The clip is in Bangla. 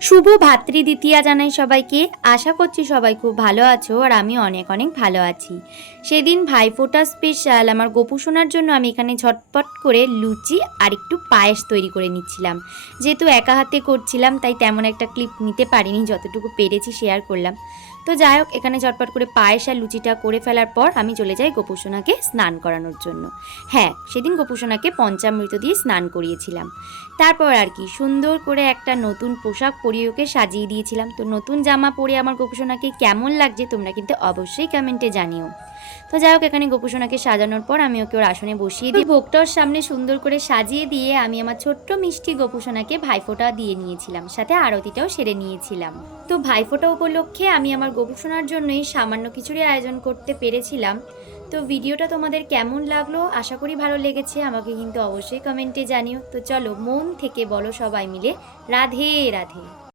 শুভ ভাতৃ দ্বিতীয়া জানাই সবাইকে। আশা করছি সবাই খুব ভালো আছো আর আমি অনেক অনেক ভালো আছি। সেদিন ভাইফোঁটা স্পেশাল আমার গোপু সোনার জন্য আমি এখানে ঝটপট করে লুচি আর একটু পায়েস তৈরি করে নিচ্ছিলাম। যেহেতু একা হাতে করছিলাম, তাই তেমন একটা ক্লিপ নিতে পারিনি, যতটুকু পেরেছি শেয়ার করলাম। তো যাই হোক, এখানে ঝটপট করে পায়েস আর লুচিটা করে ফেলার পর আমি চলে যাই গোপুসোনাকে স্নান করানোর জন্য। হ্যাঁ সেদিন গোপুসোনাকে পঞ্চামৃত দিয়ে স্নান করিয়েছিলাম। তারপর আর কি, সুন্দর করে একটা নতুন পোশাক পরিয়ে ওকে সাজিয়ে দিয়েছিলাম। তো নতুন জামা পরে আমার গোপুসোনাকে কেমন লাগছে তোমরা কিন্তু অবশ্যই কমেন্টে জানিও। তো যাই হোক, এখানে গোপুসোনাকে সাজানোর পর আমি ওকে ওর আসনে বসিয়ে দিই। ভোগটার সামনে সুন্দর করে সাজিয়ে দিয়ে আমি আমার ছোট্ট মিষ্টি গোপুসোনাকে ভাইফোঁটা দিয়ে নিয়েছিলাম, সাথে আরতিটাও সেরে নিয়েছিলাম। তো ভাইফোঁটা উপলক্ষে আমি আমার গোপুসোনার জন্যই সামান্য কিছুরই আয়োজন করতে পেরেছিলাম। তো ভিডিওটা তোমাদের কেমন লাগল? আশা করি ভালো লেগেছে। আমাকে কিন্তু অবশ্যই কমেন্টে জানিও। তো চলো, মন থেকে বলো সবাই মিলে। রাধে রাধে।